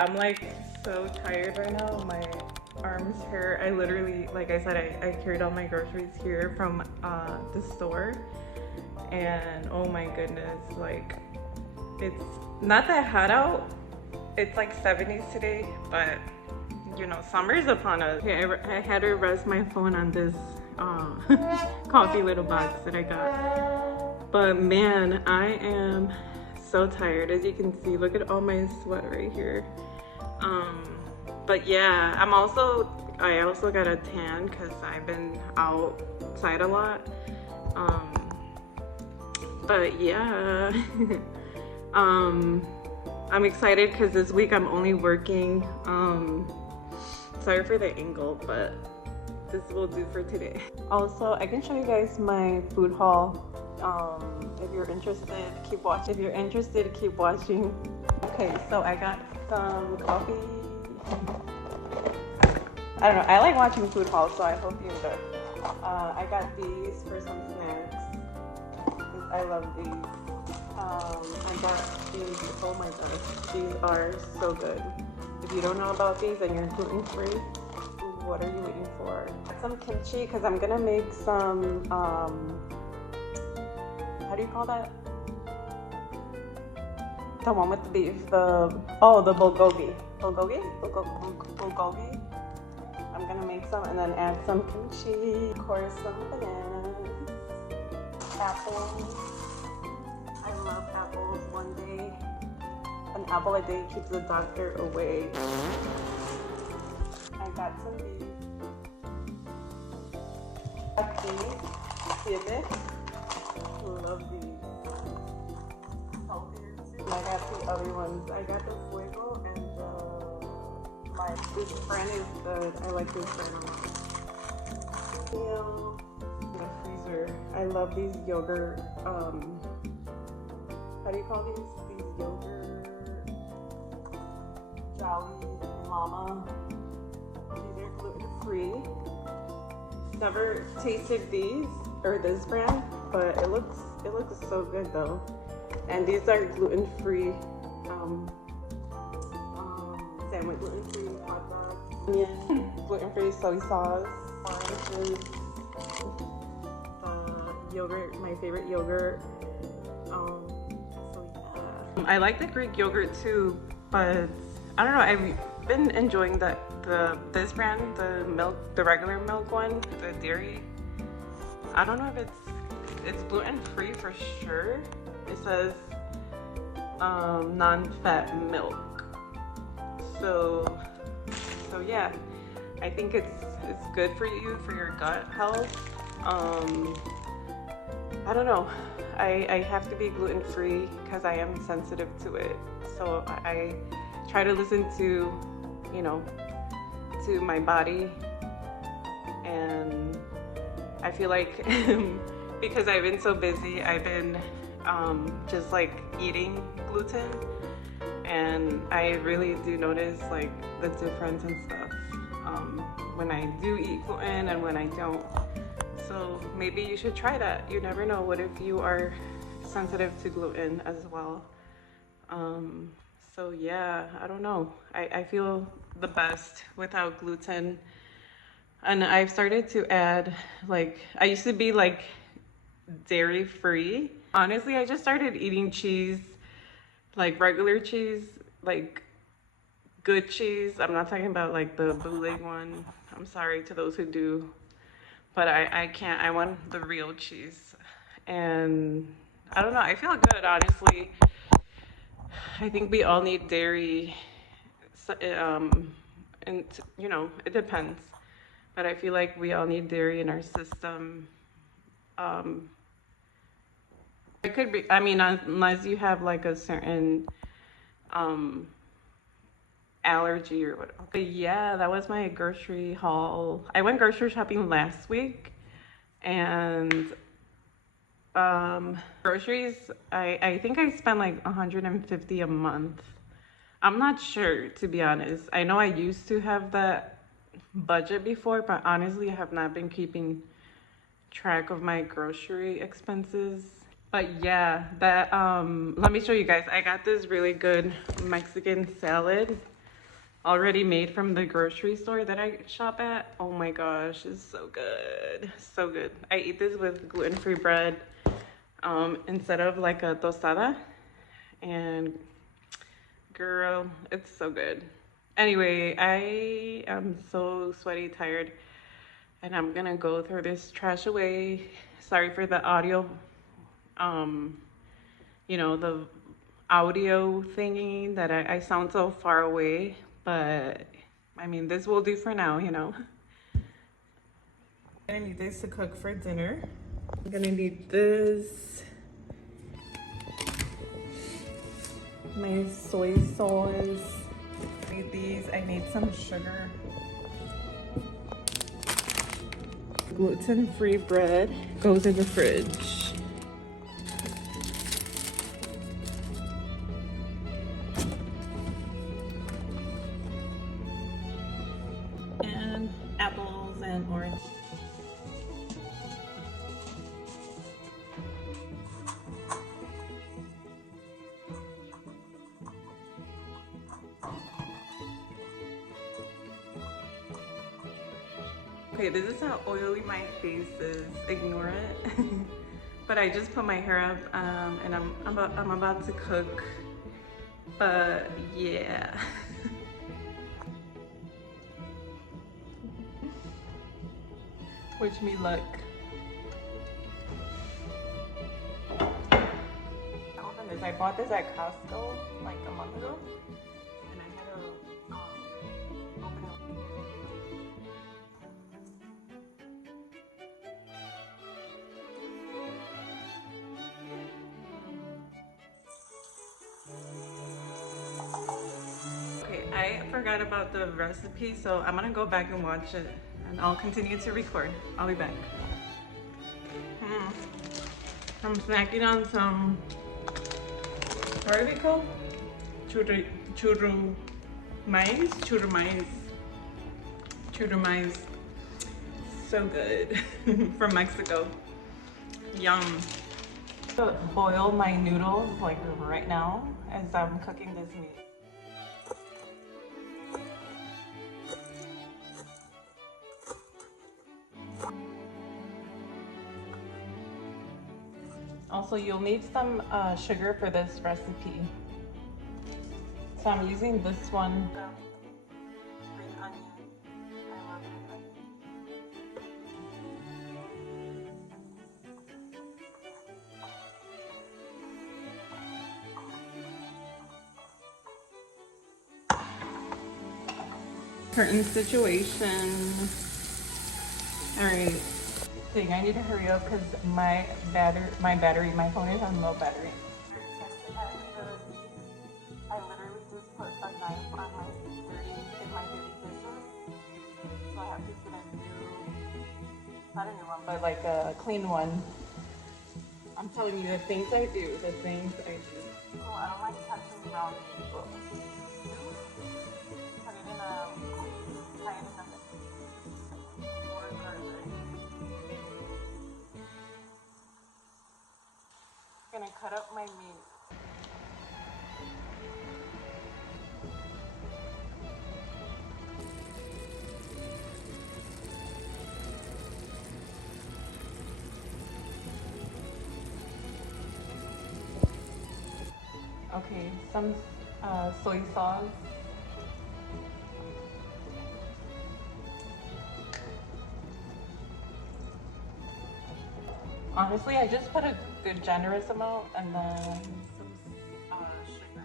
I'm like so tired right now. My arms hurt. I literally, like I said, I carried all my groceries here from the store, and oh my goodness, like it's not that hot out. It's like 70s today, but you know, summer's upon us. Okay, I had to rest my phone on this coffee little box that I got. But man, I am so tired. As you can see, look at all my sweat right here. But yeah, I also got a tan because I've been outside a lot. But yeah, I'm excited because this week I'm only working. Sorry for the angle, but this will do for today. Also, I can show you guys my food haul. If you're interested, keep watching. If you're interested, keep watching. Okay, so I got some coffee. I don't know, I like watching food hauls, so I hope you enjoy. I got these for some snacks. I love these. I got these, oh my gosh, these are so good. If you don't know about these and you're gluten-free, what are you waiting for? Some kimchi, because I'm gonna make some, how do you call that? The one with the beef, the bulgogi. Bulgogi. I'm gonna make some and then add some kimchi, of course some bananas, apples. I love apples. One day, an apple a day keeps the doctor away. I got some beef. Got these. See this? Love these. I got the other ones. I got the fuego and the lime. This brand is good. I like this brand. In the freezer. I love these yogurt. How do you call these? These yogurt Jolly Mama. These are gluten free. Never tasted these or this brand, but it looks so good though. And these are gluten-free, sandwich, gluten-free hot dogs, onion, gluten-free soy sauce, oranges, yogurt, my favorite yogurt. So yeah. I like the Greek yogurt too, but I don't know. I've been enjoying this brand, the regular milk one, the dairy. I don't know if it's gluten-free for sure. It says non-fat milk. So yeah, I think it's good for you, for your gut health. I don't know. I have to be gluten-free because I am sensitive to it. So I try to listen to, you know, to my body, and I feel like because I've been so busy, I've been just like eating gluten, and I really do notice like the difference and stuff when I do eat gluten and when I don't. So maybe you should try that. You never know. What if you are sensitive to gluten as well? So yeah, I don't know. I feel the best without gluten, and I've started to add, like, I used to be like dairy free. Honestly, I just started eating cheese, like regular cheese, like good cheese. I'm not talking about like the bootleg one. I'm sorry to those who do, but I can't. I want the real cheese. And I don't know, I feel good, honestly. I think we all need dairy, and you know, it depends, but I feel like we all need dairy in our system. It could be, I mean, unless you have like a certain allergy or whatever. But yeah, that was my grocery haul. I went grocery shopping last week, and groceries, I think I spent like $150 a month. I'm not sure, to be honest. I know I used to have that budget before, but honestly I have not been keeping track of my grocery expenses. But yeah, that let me show you guys. I got this really good Mexican salad. already made from the grocery store that I shop at. Oh my gosh, it's so good. So good. I eat this with gluten-free bread instead of like a tostada. And girl, it's so good. Anyway, I am so sweaty, tired, and I'm gonna go throw this trash away. Sorry for the audio, you know, the audio thingy that I sound so far away, but I mean, this will do for now, you know. I'm gonna need this to cook for dinner. I'm gonna need this, my soy sauce. I need these, I need some sugar. Gluten-free bread goes in the fridge. And apples and orange. Okay, this is how oily my face is. Ignore it. But I just put my hair up, and I'm about to cook. But yeah. Wish me luck. Open this. I bought this at Costco like a month ago, and I had to open it. Okay, I forgot about the recipe, so I'm gonna go back and watch it, and I'll continue to record. I'll be back. I'm snacking on some, what are they called? Churro mais. So good. From Mexico. Yum. So boil my noodles like right now as I'm cooking this meat. Also, you'll need some sugar for this recipe. So I'm using this one. Green onion. I love green onion. Curtain situation. All right. Thing, I need to hurry up because my phone is on low battery. I literally just put a knife on my dirty dishes, so I have to get not a new one, but like a clean one. I'm telling you the things I do. Oh, I don't like touching around people. Put it in a tie it in a gonna cut up my meat. Okay, some soy sauce. Honestly, I just put a good generous amount, and then some sugar.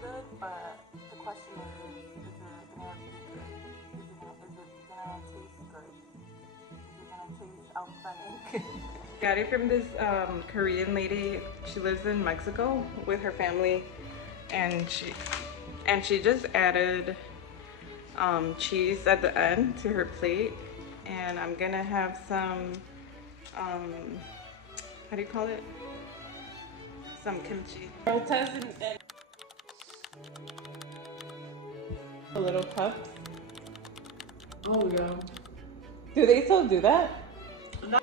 Good, but the question is it gonna be good? Is it gonna taste good? Is it gonna taste authentic? Got it from this Korean lady. She lives in Mexico with her family, and she just added cheese at the end to her plate, and I'm gonna have some how do you call it? Some kimchi. The little cups. Oh yeah. Do they still do that? Not